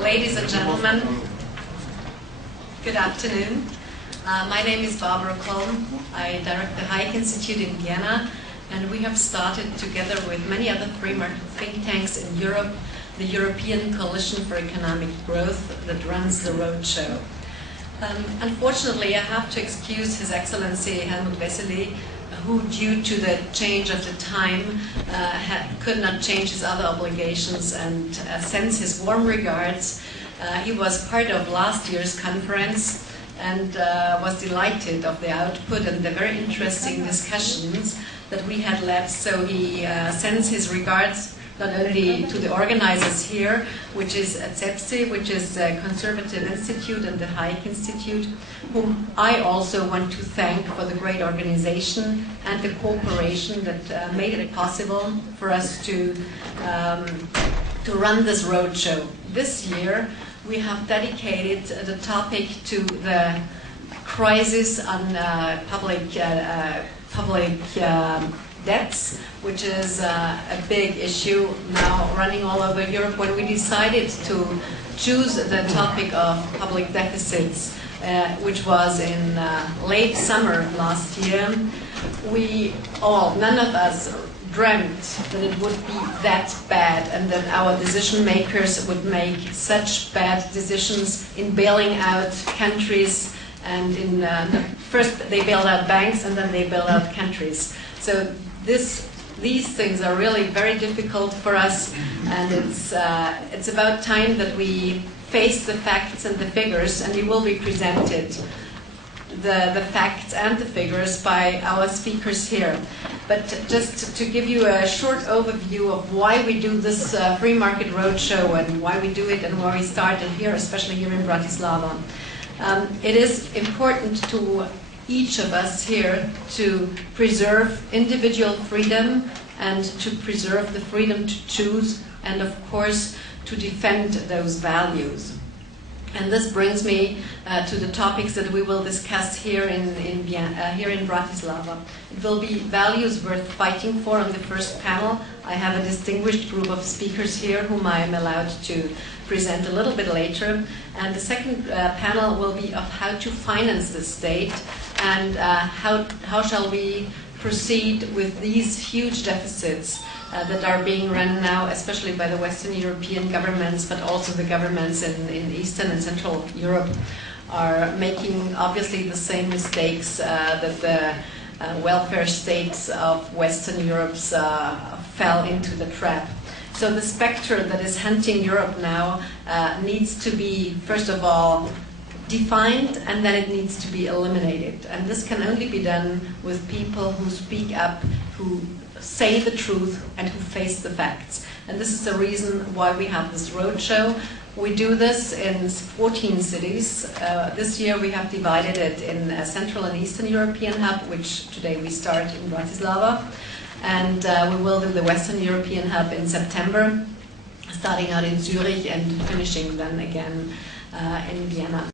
Ladies and gentlemen, good afternoon. My name is Barbara Kolm. I direct the Hayek Institute in Vienna, and we have started together with many other free market think tanks in Europe the European Coalition for Economic Growth that runs the roadshow. Unfortunately, I have to excuse His Excellency Helmut Wessely, who, due to the change of the time, could not change his other obligations, and sends his warm regards. He was part of last year's conference and was delighted of the output and the very interesting discussions that we had led. So he sends his regards not only to the organizers here, which is at CEPSI, which is the Conservative Institute and the Hayek Institute, whom I also want to thank for the great organization and the cooperation that made it possible for us to run this roadshow. This year, we have dedicated the topic to the crisis on public debts, which is a big issue now running all over Europe. When we decided to choose the topic of public deficits, which was in late summer last year, none of us dreamt that it would be that bad and that our decision makers would make such bad decisions in bailing out countries, and first they bailed out banks and then they bailed out countries. So these things are really very difficult for us, and it's about time that we face the facts and the figures, and we will be presented the facts and the figures by our speakers here. But just to give you a short overview of why we do this free market roadshow and why we do it and where we started here, especially here in Bratislava. It is important to each of us here to preserve individual freedom and to preserve the freedom to choose, and of course to defend those values. And this brings me to the topics that we will discuss here in Bratislava. It will be values worth fighting for on the first panel. I have a distinguished group of speakers here whom I am allowed to present a little bit later. And the second panel will be of how to finance the state and how shall we proceed with these huge deficits that are being run now, especially by the Western European governments, but also the governments in Eastern and Central Europe are making obviously the same mistakes that the welfare states of Western Europe fell into the trap. So the spectre that is hunting Europe now needs to be, first of all, defined, and then it needs to be eliminated. And this can only be done with people who speak up, who say the truth, and who face the facts. And this is the reason why we have this roadshow. We do this in 14 cities. This year we have divided it in a Central and Eastern European hub, which today we start in Bratislava. And we will do the Western European hub in September, starting out in Zurich and finishing then again in Vienna.